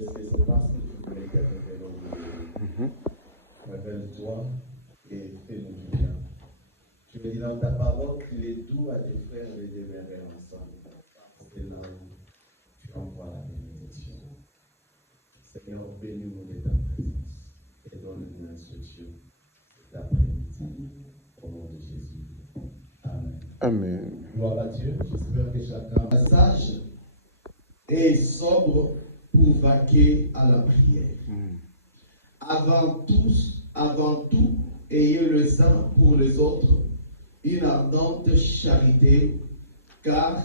c'est parce que tu voulais qu'elle révèle. Révèle-toi et fais-nous du bien. Tu me dis dans ta parole qu'il est doux à tes frères de demeurer ensemble. C'est là où tu envoies la bénédiction. Seigneur, bénis-nous de ta présence et donne-nous l'instruction d'après-midi. Au nom de Jésus. Amen. Amen. Gloire à Dieu. J'espère que chacun est sage et sobre pour vaquer à la prière. Avant tout, ayez le sein pour les autres, une ardente charité, car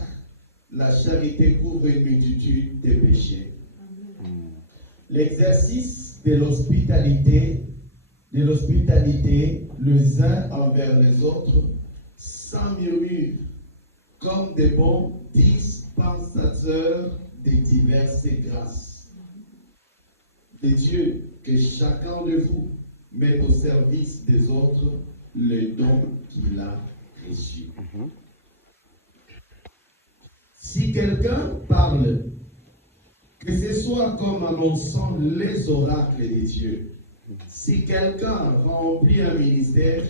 la charité couvre une multitude de péchés. L'exercice de l'hospitalité, les uns envers les autres, sans murmure, comme des bons dispensateurs de diverses grâces. De Dieu, que chacun de vous mette au service des autres le don qu'il a reçu. Si quelqu'un parle, que ce soit comme annonçant les oracles de Dieu. Si quelqu'un remplit un ministère,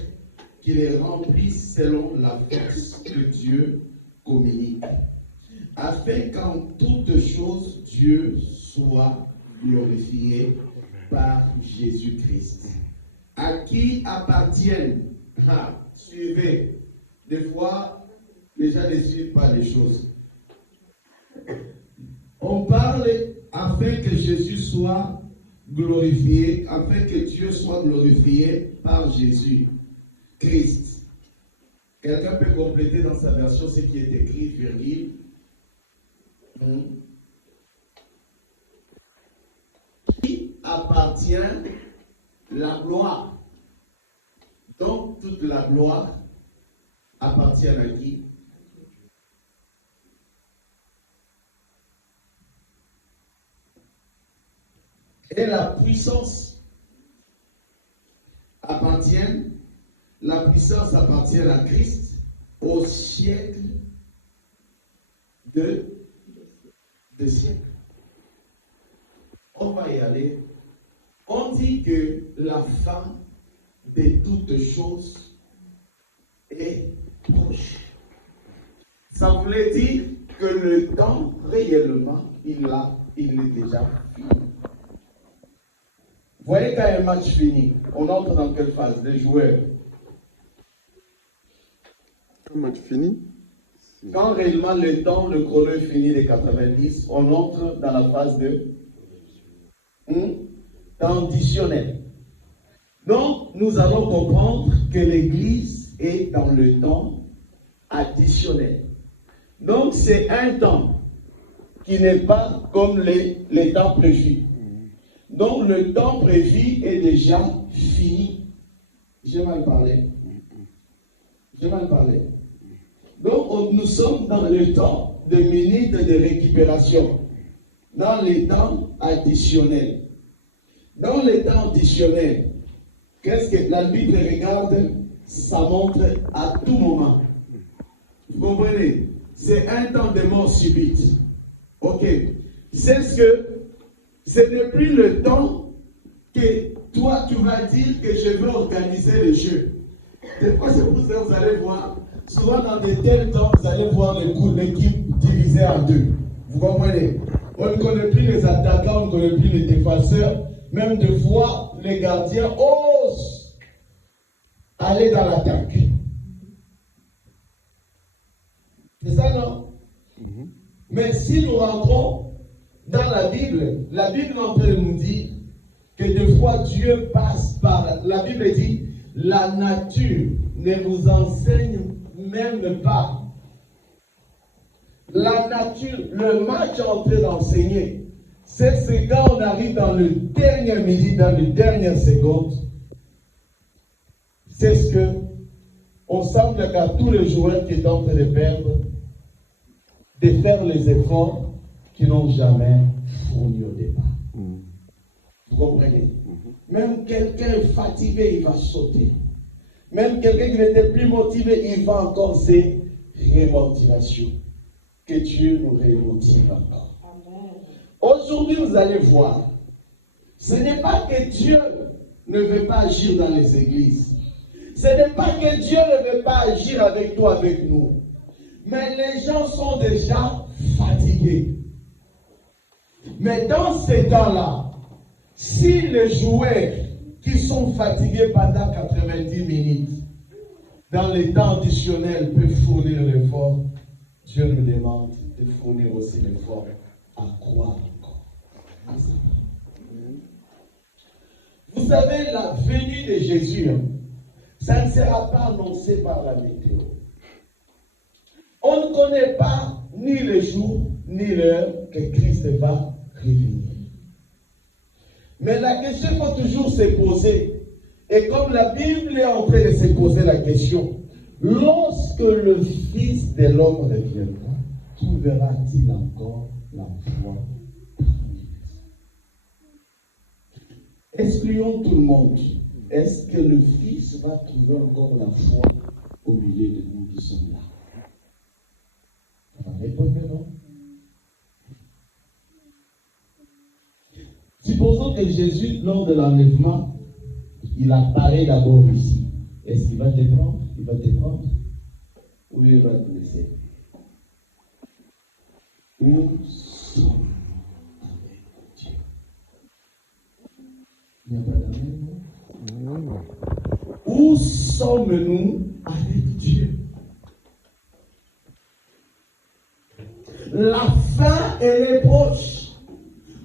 qu'il est rempli selon la force que Dieu communique, afin qu'en toutes choses Dieu soit glorifié par Jésus-Christ, à qui appartiennent, suivez, des fois les gens ne suivent pas les choses. On parle afin que Jésus soit glorifié, afin que Dieu soit glorifié par Jésus Christ. Quelqu'un peut compléter dans sa version ce qui est écrit, virgule. Qui appartient la gloire. Donc toute la gloire appartient à qui? Et la puissance appartient à Christ au siècle de siècles. On va y aller. On dit que la fin de toutes choses est proche. Ça voulait dire que le temps réellement, il est déjà fini. Vous voyez, quand un match finit, on entre dans quelle phase? Les joueurs. Un match fini? Quand réellement le temps, le chrono est fini des 90, on entre dans la phase de temps additionnel. Donc, nous allons comprendre que l'Église est dans le temps additionnel. Donc, c'est un temps qui n'est pas comme les temps prévus. Donc, le temps prévu est déjà fini. J'ai mal parlé. Donc, nous sommes dans le temps de minutes de récupération. Dans les temps additionnels. Dans les temps additionnels, qu'est-ce que la Bible regarde? Ça montre à tout moment. Vous comprenez? C'est un temps de mort subite. Ok. C'est ce que ce n'est plus le temps que toi tu vas dire que je veux organiser le jeu. Des fois, c'est pour ça que vous allez voir, souvent dans de tels temps, vous allez voir l'équipe divisée en deux. Vous comprenez? On ne connaît plus les attaquants, on ne connaît plus les défenseurs. Même des fois, les gardiens osent aller dans l'attaque. C'est ça, non? Mais si nous rentrons dans la Bible est en train de nous dire que des fois Dieu passe par. La Bible dit, la nature ne vous enseigne même pas. La nature, le match est en train d'enseigner. C'est quand on arrive dans le dernier minute, dans les dernières secondes, c'est ce que on semble qu'à tous les joueurs qui sont en train de perdre, de faire les efforts qui n'ont jamais fourni au départ. Vous comprenez? Même quelqu'un est fatigué, il va sauter. Même quelqu'un qui n'était plus motivé, il va encore ses remotivations. Que Dieu nous remotive encore. Aujourd'hui, aujourd'hui, vous allez voir, ce n'est pas que Dieu ne veut pas agir dans les églises. Ce n'est pas que Dieu ne veut pas agir avec toi, avec nous. Mais les gens sont déjà fatigués. Mais dans ces temps-là, si les joueurs qui sont fatigués pendant 90 minutes, dans les temps additionnels, peuvent fournir l'effort, Dieu nous demande de fournir aussi l'effort à croire encore. Vous savez, la venue de Jésus, ça ne sera pas annoncé par la météo. On ne connaît pas ni le jour, ni l'heure que Christ va revenir. Mais la question qu'il faut toujours se poser, et comme la Bible est en train de se poser la question, lorsque le Fils de l'homme reviendra, trouvera-t-il encore la foi? Excluons tout le monde. Est-ce que le Fils va trouver encore la foi au milieu de nous qui sommes là? Répondez non. Supposons que Jésus, lors de l'enlèvement, il apparaît d'abord ici. Est-ce qu'il va te prendre? Il va te prendre? Ou il va te laisser? Où sommes avec Dieu? Il n'y a pas d'amour. Où sommes-nous avec Dieu? La fin, elle est proche.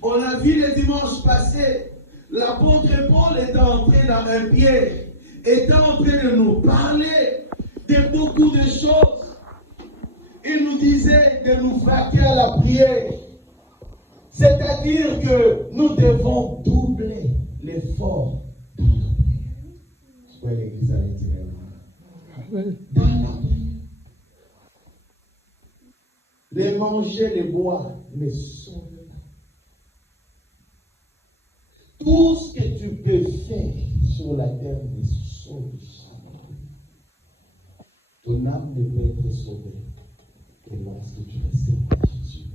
On a vu le dimanche passé, l'apôtre Paul était entré dans un piège, était en train de nous parler de beaucoup de choses. Il nous disait de nous vaquer à la prière. C'est-à-dire que nous devons doubler l'effort dans la prière. Je crois que l'église a été dans la prière. Les manger, les boire, les sauver. Tout ce que tu peux faire sur la terre ne sauve jamais. Ton âme ne peut être sauvée que lorsque tu restes avec Jésus.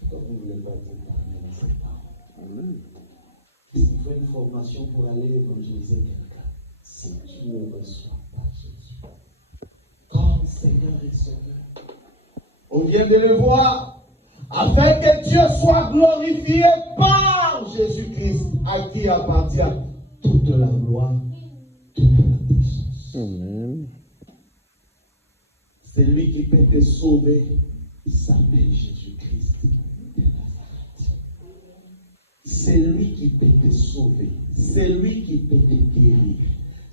Pourquoi vous ne voulez pas vous parler dans cette parole? Qu'est-ce qui fait une formation pour aller évangéliser quelqu'un? Si tu ne reçois pas Jésus, comme Seigneur et Sauveur, on vient de le voir. Afin que Dieu soit glorifié par Jésus-Christ, à qui appartient toute la gloire, toute la puissance. Amen. C'est lui qui peut te sauver, il s'appelle Jésus-Christ de Nazareth. C'est lui qui peut te sauver, c'est lui qui peut te guérir,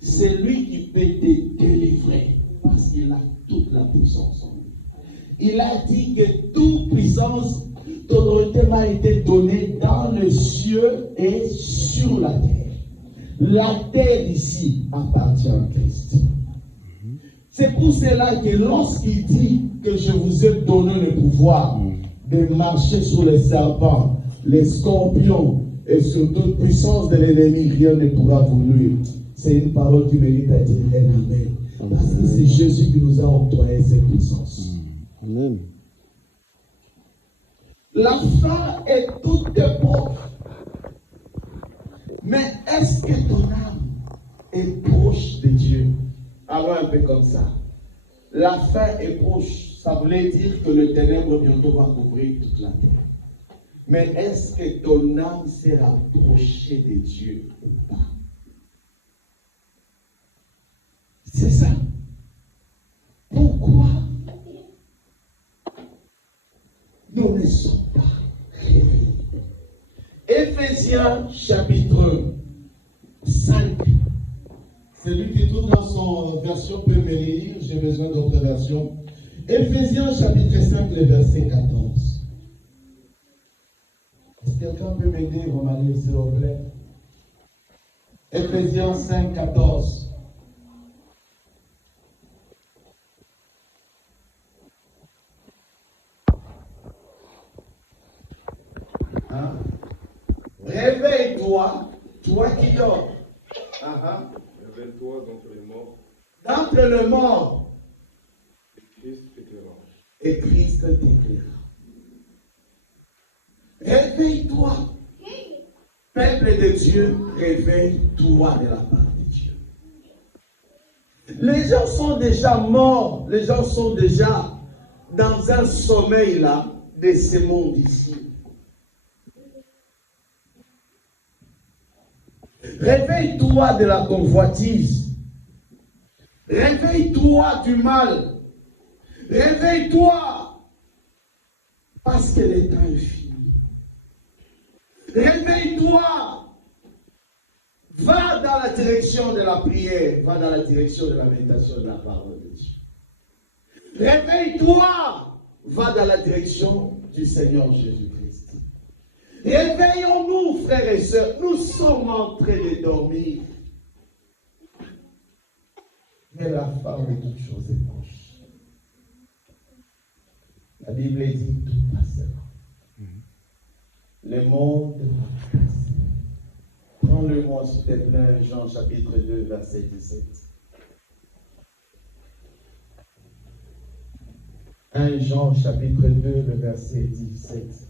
c'est lui qui peut te délivrer, parce qu'il a toute la puissance en lui. Il a dit que toute puissance, d'autorité m'a été donnée dans les cieux et sur la terre. La terre ici appartient à Christ. C'est pour cela que lorsqu'il dit que je vous ai donné le pouvoir de marcher sur les serpents, les scorpions et sur toute puissance de l'ennemi, rien ne pourra vous nuire. C'est une parole qui mérite d'être aimée. Parce que c'est Jésus qui nous a octroyé cette puissance. Amen. La fin est toute pauvre. Mais est-ce que ton âme est proche de Dieu? Avant un peu comme ça. La fin est proche. Ça voulait dire que le ténèbre bientôt va couvrir toute la terre. Mais est-ce que ton âme s'est rapprochée de Dieu ou pas? C'est ça. Pourquoi nous ne sommes pas réveillés? Éphésiens chapitre 5. Celui qui trouve dans son version peut me lire, j'ai besoin d'autres versions. Éphésiens chapitre 5, le verset 14. Est-ce que quelqu'un peut m'aider, vous m'allez s'il vous plaît? Éphésiens 5, 14. Hein? Réveille-toi, toi qui dors. Réveille-toi d'entre les morts. D'entre les morts. Et Christ éclairera. Et Christ t'éclairera. Réveille-toi. Peuple de Dieu, réveille-toi de la part de Dieu. Les gens sont déjà morts. Les gens sont déjà dans un sommeil là de ce monde ici. Réveille-toi de la convoitise. Réveille-toi du mal. Réveille-toi parce que le temps est fini. Réveille-toi. Va dans la direction de la prière. Va dans la direction de la méditation de la parole de Dieu. Réveille-toi. Va dans la direction du Seigneur Jésus-Christ. Réveillons-nous, frères et sœurs. Nous sommes en train de dormir. Mais la fin de toute chose est proche. La Bible dit tout passera. Le monde va passer. Prends-le-moi, s'il te plaît, Jean chapitre 2, verset 17. 1 Jean chapitre 2, le verset 17.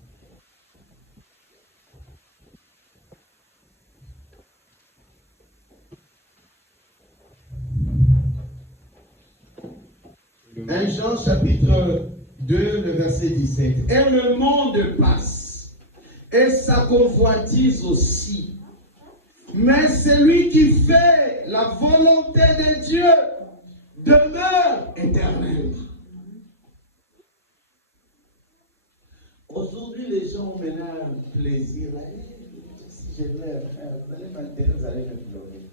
Un Jean chapitre 2, le verset 17. Et le monde passe, et sa convoitise aussi. Mais celui qui fait la volonté de Dieu demeure éternellement. Aujourd'hui, les gens ont maintenant un plaisir. Là, si je meurs, vous allez m'enterrer, vous allez me pleurer.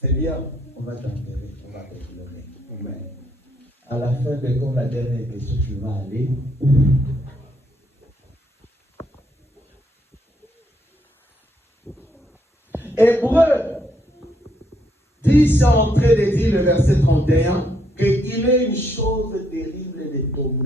C'est bien, on va t'enterrer, on va te pleurer. Amen. À la fin de quand la dernière question, tu vas aller où? Hébreu 10 est en train de dire le verset 31 qu'il est une chose terrible de tomber.